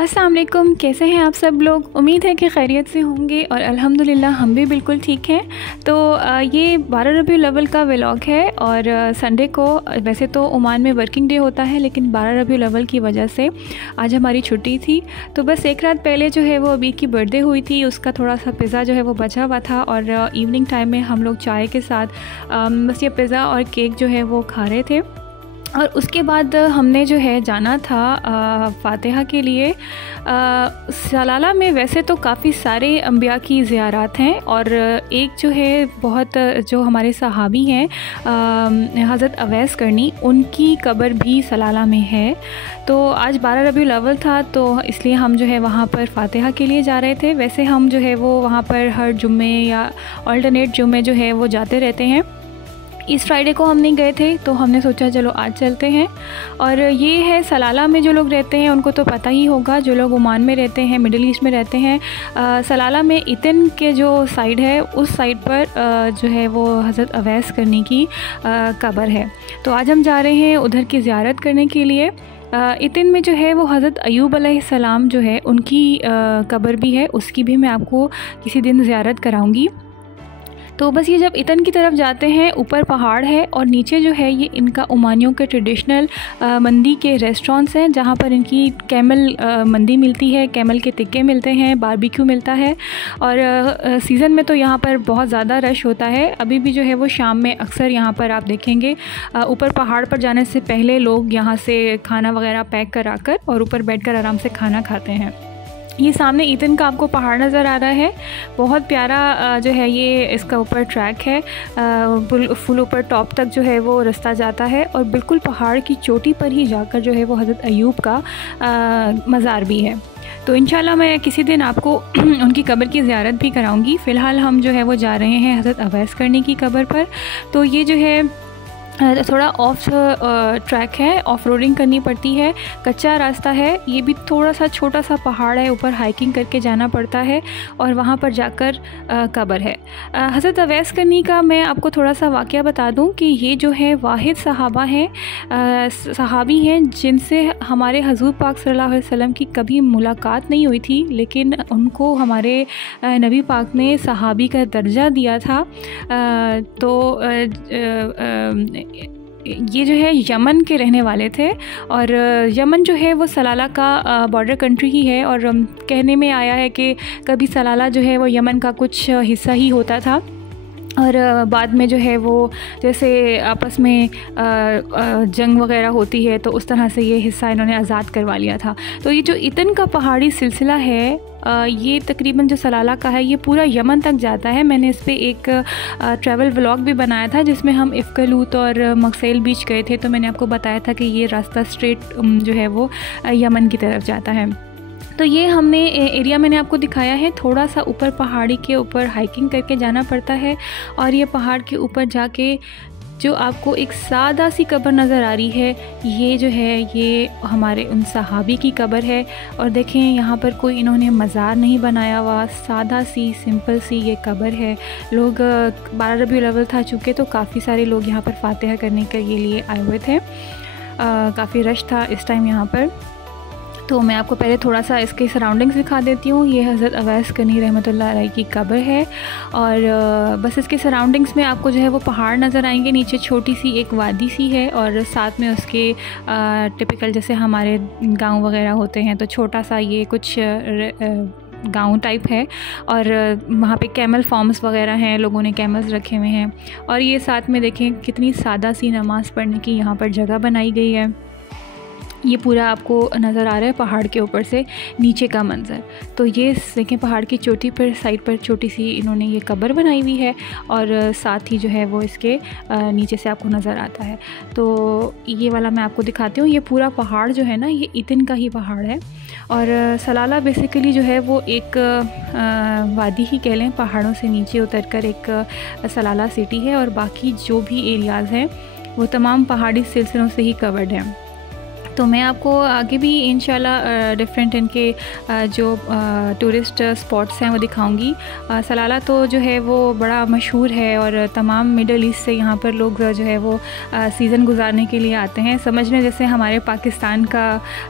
अस्सलाम वालेकुम, कैसे हैं आप सब लोग। उम्मीद है कि खैरियत से होंगे और अल्हम्दुलिल्लाह हम भी बिल्कुल ठीक हैं। तो ये 12 रबीउल अव्वल का व्लॉग है और संडे को वैसे तो ओमान में वर्किंग डे होता है, लेकिन 12 रबीउल अव्वल की वजह से आज हमारी छुट्टी थी। तो बस एक रात पहले जो है वो अबी की बर्थडे हुई थी, उसका थोड़ा सा पिज़्ज़ा जो है वो बचा हुआ था और इवनिंग टाइम में हम लोग चाय के साथ बस ये पिज़्ज़ा और केक जो है वो खा रहे थे। और उसके बाद हमने जो है जाना था फ़ातिहा के लिए। सलाला में वैसे तो काफ़ी सारे अंबिया की ज़ियारत हैं और एक जो है बहुत जो हमारे सहाबी हैं हज़रत अवैस करनी, उनकी कब्र भी सलाला में है। तो आज 12 रबीउल अव्वल था तो इसलिए हम जो है वहाँ पर फ़ातिहा के लिए जा रहे थे। वैसे हम जो है वो वहाँ पर हर जुम्मे या अल्टरनेट जुम्मे जो है वो जाते रहते हैं। इस फ्राइडे को हम नहीं गए थे तो हमने सोचा चलो आज चलते हैं। और ये है सलाला में जो लोग रहते हैं उनको तो पता ही होगा, जो लोग ओमान में रहते हैं, मिडिल ईस्ट में रहते हैं, सलाला में इतन के जो साइड है उस साइड पर जो है वो हज़रत अवैस करनी की कब्र है। तो आज हम जा रहे हैं उधर की ज़ियारत करने के लिए। इतन में जो है वो हज़रत अयूब अलैहिस्सलाम जो है उनकी कब्र भी है, उसकी भी मैं आपको किसी दिन ज़ियारत कराऊंगी। तो बस ये जब इतन की तरफ जाते हैं ऊपर पहाड़ है और नीचे जो है ये इनका ओमानियों के ट्रेडिशनल मंदी के रेस्टोरेंट्स हैं, जहाँ पर इनकी कैमल मंदी मिलती है, कैमल के टिक्के मिलते हैं, बारबेक्यू मिलता है। और सीज़न में तो यहाँ पर बहुत ज़्यादा रश होता है। अभी भी जो है वो शाम में अक्सर यहाँ पर आप देखेंगे ऊपर पहाड़ पर जाने से पहले लोग यहाँ से खाना वगैरह पैक करा कर और ऊपर बैठकर आराम से खाना खाते हैं। ये सामने इतन का आपको पहाड़ नज़र आ रहा है, बहुत प्यारा जो है ये इसका ऊपर ट्रैक है, फुल ऊपर टॉप तक जो है वो रास्ता जाता है और बिल्कुल पहाड़ की चोटी पर ही जाकर जो है वो हज़रत अयूब का मज़ार भी है। तो इंशाल्लाह मैं किसी दिन आपको उनकी कब्र की ज़ियारत भी कराऊंगी। फ़िलहाल हम जो है वो जा रहे हैं हज़रत अवैस करनी की कब्र पर। तो ये जो है थोड़ा ऑफ ट्रैक है, ऑफ रोडिंग करनी पड़ती है, कच्चा रास्ता है। ये भी थोड़ा सा छोटा सा पहाड़ है, ऊपर हाइकिंग करके जाना पड़ता है और वहाँ पर जाकर कब्र है हज़रत अवैस करनी का। मैं आपको थोड़ा सा वाक़या बता दूँ कि ये जो है वाहिद सहाबा हैं, सहाबी हैं जिनसे हमारे हजूर पाक सल्लल्लाहु अलैहि वसल्लम की कभी मुलाकात नहीं हुई थी, लेकिन उनको हमारे नबी पाक ने सहाबी का दर्जा दिया था। तो ये जो है यमन के रहने वाले थे और यमन जो है वो सलाला का बॉर्डर कंट्री ही है और कहने में आया है कि कभी सलाला जो है वो यमन का कुछ हिस्सा ही होता था और बाद में जो है वो जैसे आपस में जंग वगैरह होती है तो उस तरह से ये हिस्सा इन्होंने आज़ाद करवा लिया था। तो ये जो इतन का पहाड़ी सिलसिला है ये तकरीबन जो सलाला का है ये पूरा यमन तक जाता है। मैंने इस पर एक ट्रैवल व्लॉग भी बनाया था जिसमें हम इफ़कलूत और मकसेल बीच गए थे। तो मैंने आपको बताया था कि ये रास्ता स्ट्रेट जो है वो यमन की तरफ जाता है। तो ये हमने एरिया मैंने आपको दिखाया है, थोड़ा सा ऊपर पहाड़ी के ऊपर हाइकिंग करके जाना पड़ता है और ये पहाड़ के ऊपर जाके जो आपको एक सादा सी कब्र नज़र आ रही है, ये जो है ये हमारे उन सहाबी की कब्र है। और देखें यहाँ पर कोई इन्होंने मज़ार नहीं बनाया हुआ, सादा सी सिंपल सी ये कब्र है। लोग 12 रबीउल अव्वल था चूँकि तो काफ़ी सारे लोग यहाँ पर फ़ातिहा करने के लिए आए हुए थे, काफ़ी रश था इस टाइम यहाँ पर। तो मैं आपको पहले थोड़ा सा इसके सराउंडिंग्स दिखा देती हूँ। ये हज़रत अवैस करनी रहमतुल्लाह अलैह की कब्र है और बस इसके सराउंडिंग्स में आपको जो है वो पहाड़ नज़र आएंगे, नीचे छोटी सी एक वादी सी है और साथ में उसके टिपिकल जैसे हमारे गांव वगैरह होते हैं तो छोटा सा ये कुछ गांव टाइप है और वहाँ पे कैमल फार्म्स वगैरह हैं, लोगों ने कैमल्स रखे हुए हैं। और ये साथ में देखें कितनी सादा सी नमाज़ पढ़ने की यहाँ पर जगह बनाई गई है। ये पूरा आपको नज़र आ रहा है पहाड़ के ऊपर से नीचे का मंज़र। तो ये देखें पहाड़ की चोटी पर साइड पर छोटी सी इन्होंने ये कब्र बनाई हुई है और साथ ही जो है वो इसके नीचे से आपको नज़र आता है। तो ये वाला मैं आपको दिखाती हूँ। ये पूरा पहाड़ जो है ना ये इतन का ही पहाड़ है और सलाला बेसिकली जो है वो एक वादी ही कह लें, पहाड़ों से नीचे उतर कर एक सलाला सिटी है और बाकी जो भी एरियाज़ हैं वो तमाम पहाड़ी सिलसिलों से ही कवर्ड हैं। तो मैं आपको आगे भी इंशाल्लाह डिफरेंट इनके जो टूरिस्ट स्पॉट्स हैं वो दिखाऊंगी। सलाला तो जो है वो बड़ा मशहूर है और तमाम मिडल ईस्ट से यहाँ पर लोग जो है वो सीज़न गुजारने के लिए आते हैं। समझ लें जैसे हमारे पाकिस्तान का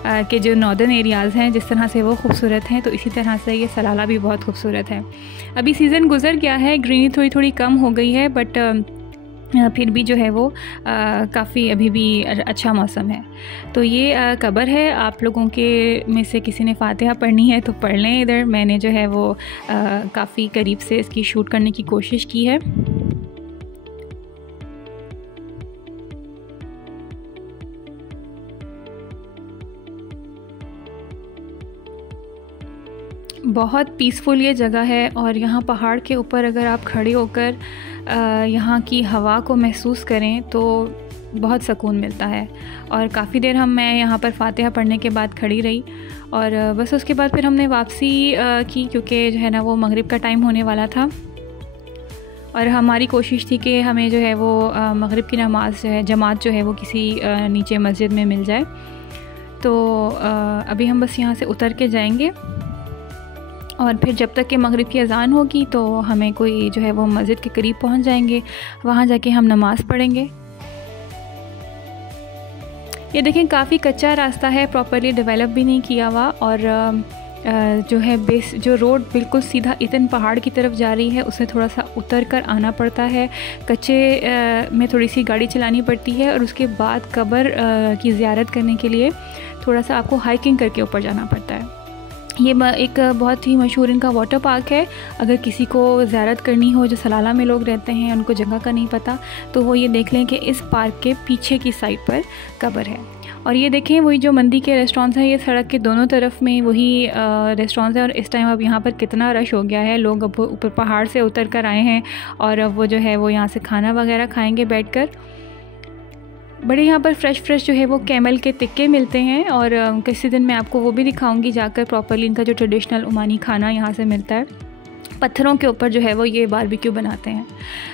के जो नॉर्दर्न एरियाज़ हैं जिस तरह से वो खूबसूरत हैं, तो इसी तरह से ये सलाला भी बहुत खूबसूरत है। अभी सीज़न गुज़र गया है, ग्रीनरी थोड़ी थोड़ी कम हो गई है, बट फिर भी जो है वो काफ़ी अभी भी अच्छा मौसम है। तो ये कब्र है, आप लोगों के में से किसी ने फातिहा पढ़नी है तो पढ़ लें। इधर मैंने जो है वो काफ़ी करीब से इसकी शूट करने की कोशिश की है। बहुत पीसफुल ये जगह है और यहाँ पहाड़ के ऊपर अगर आप खड़े होकर यहाँ की हवा को महसूस करें तो बहुत सुकून मिलता है। और काफ़ी देर मैं यहाँ पर फातिहा पढ़ने के बाद खड़ी रही और बस उसके बाद फिर हमने वापसी की, क्योंकि जो है ना वो मगरिब का टाइम होने वाला था और हमारी कोशिश थी कि हमें जो है वो मगरिब की नमाज जो है जमात जो है वो किसी नीचे मस्जिद में मिल जाए। तो अभी हम बस यहाँ से उतर के जाएंगे और फिर जब तक कि मगरिब की अज़ान होगी तो हमें कोई जो है वो मस्जिद के करीब पहुंच जाएंगे, वहां जाके हम नमाज़ पढ़ेंगे। ये देखें काफ़ी कच्चा रास्ता है, प्रॉपरली डेवलप भी नहीं किया हुआ और जो है बेस जो रोड बिल्कुल सीधा इतन पहाड़ की तरफ जा रही है उसे थोड़ा सा उतर कर आना पड़ता है। कच्चे में थोड़ी सी गाड़ी चलानी पड़ती है और उसके बाद कब्र की ज़ियारत करने के लिए थोड़ा सा आपको हाइकिंग करके ऊपर जाना पड़ता है। ये एक बहुत ही मशहूर इनका वाटर पार्क है। अगर किसी को ज़ियारत करनी हो, जो सलाला में लोग रहते हैं उनको जगह का नहीं पता, तो वो ये देख लें कि इस पार्क के पीछे की साइड पर कब्र है। और ये देखें वही जो मंदी के रेस्टोरेंट्स हैं, ये सड़क के दोनों तरफ में वही रेस्टोरेंट्स हैं। और इस टाइम अब यहाँ पर कितना रश हो गया है, लोग अब ऊपर पहाड़ से उतर कर आए हैं और अब वो जो है वो यहाँ से खाना वगैरह खाएँगे बैठ कर। बड़े यहाँ पर फ्रेश जो है वो कैमल के टिक्के मिलते हैं और किसी दिन मैं आपको वो भी दिखाऊंगी जाकर प्रॉपरली इनका जो ट्रेडिशनल ओमानी खाना यहाँ से मिलता है। पत्थरों के ऊपर जो है वो ये बारबेक्यू बनाते हैं।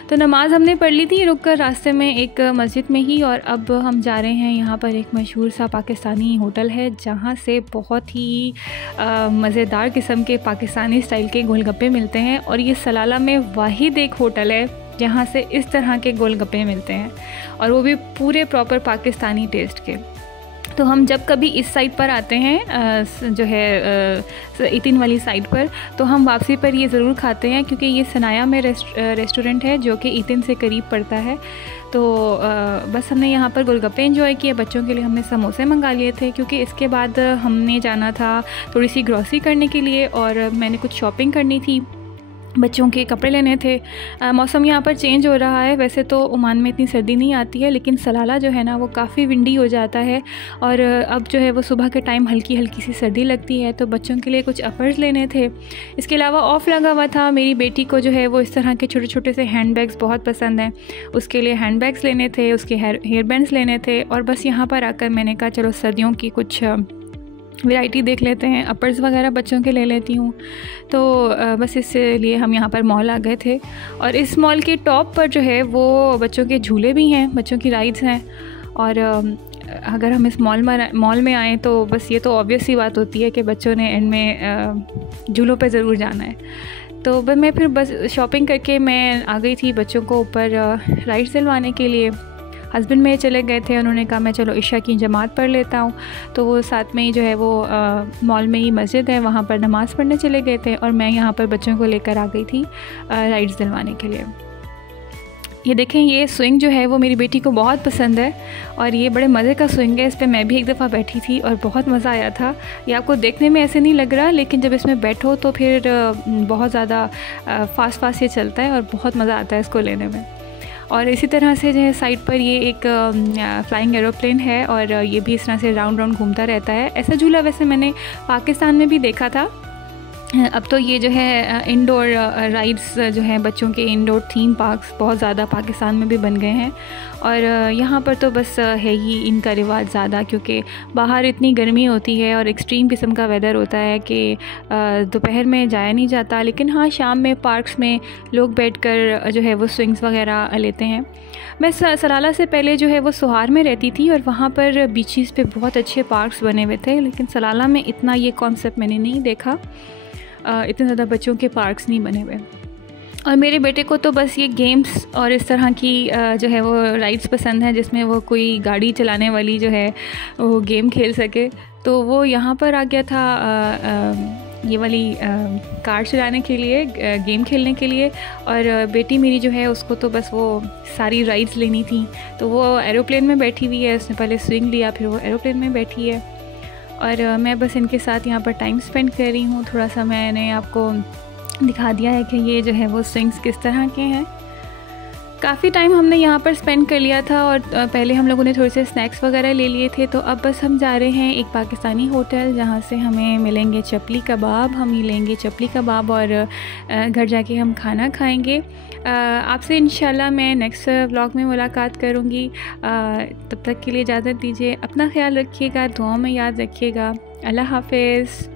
तो नमाज़ हमने पढ़ ली थी रुक कर रास्ते में एक मस्जिद में ही, और अब हम जा रहे हैं यहाँ पर एक मशहूर सा पाकिस्तानी होटल है जहाँ से बहुत ही मज़ेदार किस्म के पाकिस्तानी स्टाइल के गोलगप्पे मिलते हैं। और ये सलाला में वाहिद एक होटल है जहाँ से इस तरह के गोलगप्पे मिलते हैं और वो भी पूरे प्रॉपर पाकिस्तानी टेस्ट के। तो हम जब कभी इस साइड पर आते हैं जो है ईतिन वाली साइड पर, तो हम वापसी पर ये ज़रूर खाते हैं, क्योंकि ये सनाया में रेस्टोरेंट है जो कि ईतिन से करीब पड़ता है। तो बस हमने यहाँ पर गोलगप्पे एंजॉय किए। बच्चों के लिए हमने समोसे मंगा लिए थे, क्योंकि इसके बाद हमने जाना था थोड़ी सी ग्रॉसरी करने के लिए और मैंने कुछ शॉपिंग करनी थी, बच्चों के कपड़े लेने थे। मौसम यहाँ पर चेंज हो रहा है। वैसे तो ओमान में इतनी सर्दी नहीं आती है, लेकिन सलाला जो है ना वो काफ़ी विंडी हो जाता है और अब जो है वो सुबह के टाइम हल्की हल्की सी सर्दी लगती है। तो बच्चों के लिए कुछ अपर्स लेने थे। इसके अलावा ऑफ़ लगा हुआ था। मेरी बेटी को जो है वो इस तरह के छोटे छोटे से हैंड बैग्स बहुत पसंद हैं, उसके लिए हैंड बैग्स लेने थे, उसके हेयर बैंड्स लेने थे। और बस यहाँ पर आकर मैंने कहा चलो सर्दियों की कुछ वैरायटी देख लेते हैं, अपर्स वगैरह बच्चों के ले लेती हूँ। तो बस इसलिए हम यहाँ पर मॉल आ गए थे। और इस मॉल के टॉप पर जो है वो बच्चों के झूले भी हैं, बच्चों की राइड्स हैं। और अगर हम इस मॉल में आएँ तो बस ये तो ऑब्वियस ही बात होती है कि बच्चों ने एंड में झूलों पे ज़रूर जाना है। तो मैं फिर बस शॉपिंग करके मैं आ गई थी बच्चों को ऊपर राइड्स दिलवाने के लिए। हस्बैंड मेरे चले गए थे, उन्होंने कहा मैं चलो इशा की जमात पढ़ लेता हूँ। तो वो साथ में ही जो है वो मॉल में ही मस्जिद है, वहाँ पर नमाज़ पढ़ने चले गए थे और मैं यहाँ पर बच्चों को लेकर आ गई थी राइड्स दिलवाने के लिए। ये देखें ये स्विंग जो है वो मेरी बेटी को बहुत पसंद है और ये बड़े मज़े का स्विंग है। इस पर मैं भी एक दफ़ा बैठी थी और बहुत मज़ा आया था। ये आपको देखने में ऐसे नहीं लग रहा, लेकिन जब इसमें बैठो तो फिर बहुत ज़्यादा फास्ट ये चलता है और बहुत मज़ा आता है इसको लेने में। और इसी तरह से जो है साइड पर ये एक फ्लाइंग एरोप्लेन है और ये भी इस तरह से राउंड घूमता रहता है। ऐसा झूला वैसे मैंने पाकिस्तान में भी देखा था, अब तो ये जो है इंडोर राइड्स जो हैं बच्चों के, इंडोर थीम पार्क्स बहुत ज़्यादा पाकिस्तान में भी बन गए हैं। और यहाँ पर तो बस है ही इनका रिवाज ज़्यादा, क्योंकि बाहर इतनी गर्मी होती है और एक्सट्रीम किस्म का वेदर होता है कि दोपहर में जाया नहीं जाता। लेकिन हाँ, शाम में पार्क्स में लोग बैठकर जो है वो स्विंग्स वगैरह लेते हैं। मैं सलाला से पहले जो है वो सोहार में रहती थी और वहाँ पर बीचेस पे बहुत अच्छे पार्क्स बने हुए थे, लेकिन सलाला में इतना ये कॉन्सेप्ट मैंने नहीं देखा, इतने ज़्यादा बच्चों के पार्क्स नहीं बने हुए। और मेरे बेटे को तो बस ये गेम्स और इस तरह की जो है वो राइड्स पसंद है, जिसमें वो कोई गाड़ी चलाने वाली जो है वो गेम खेल सके। तो वो यहाँ पर आ गया था ये वाली कार चलाने के लिए, गेम खेलने के लिए। और बेटी मेरी जो है उसको तो बस वो सारी राइड्स लेनी थी, तो वो एरोप्लेन में बैठी हुई है। उसने पहले स्विंग लिया, फिर वो एरोप्लेन में बैठी है। और मैं बस इनके साथ यहाँ पर टाइम स्पेंड कर रही हूँ। थोड़ा सा मैंने आपको दिखा दिया है कि ये जो है वो स्विंग्स किस तरह के हैं। काफ़ी टाइम हमने यहाँ पर स्पेंड कर लिया था और पहले हम लोगों ने थोड़े से स्नैक्स वगैरह ले लिए थे। तो अब बस हम जा रहे हैं एक पाकिस्तानी होटल, जहाँ से हमें मिलेंगे चपली कबाब। हम ही लेंगे चपली कबाब और घर जाके हम खाना खाएंगे। आपसे इंशाल्लाह मैं नेक्स्ट व्लॉग में मुलाकात करूँगी। तब तक के लिए इजाज़त दीजिए। अपना ख्याल रखिएगा, दुआओं में याद रखिएगा। अल्लाह हाफ़िज़।